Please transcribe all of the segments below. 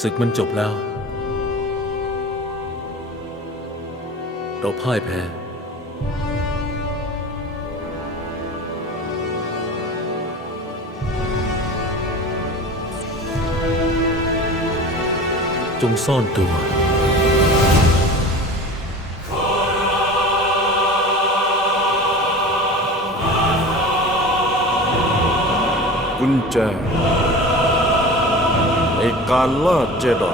ศึกมันจบแล้ว เราพ่ายแพ้ จงซ่อนตัวกุญแจ ในการล่าเจได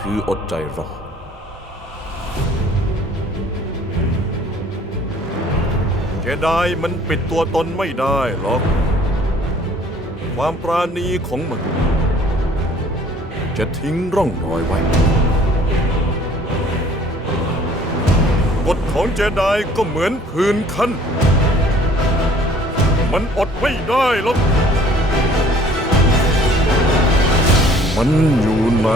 คืออดใจรอเจไดมันปิดตัวตนไม่ได้หรอก ความปราณีของมัน จะทิ้งร่องรอยไว้ กฎของเจไดก็เหมือนพื้นคัน มันอดไม่ได้หรอก มันอยู่ไหน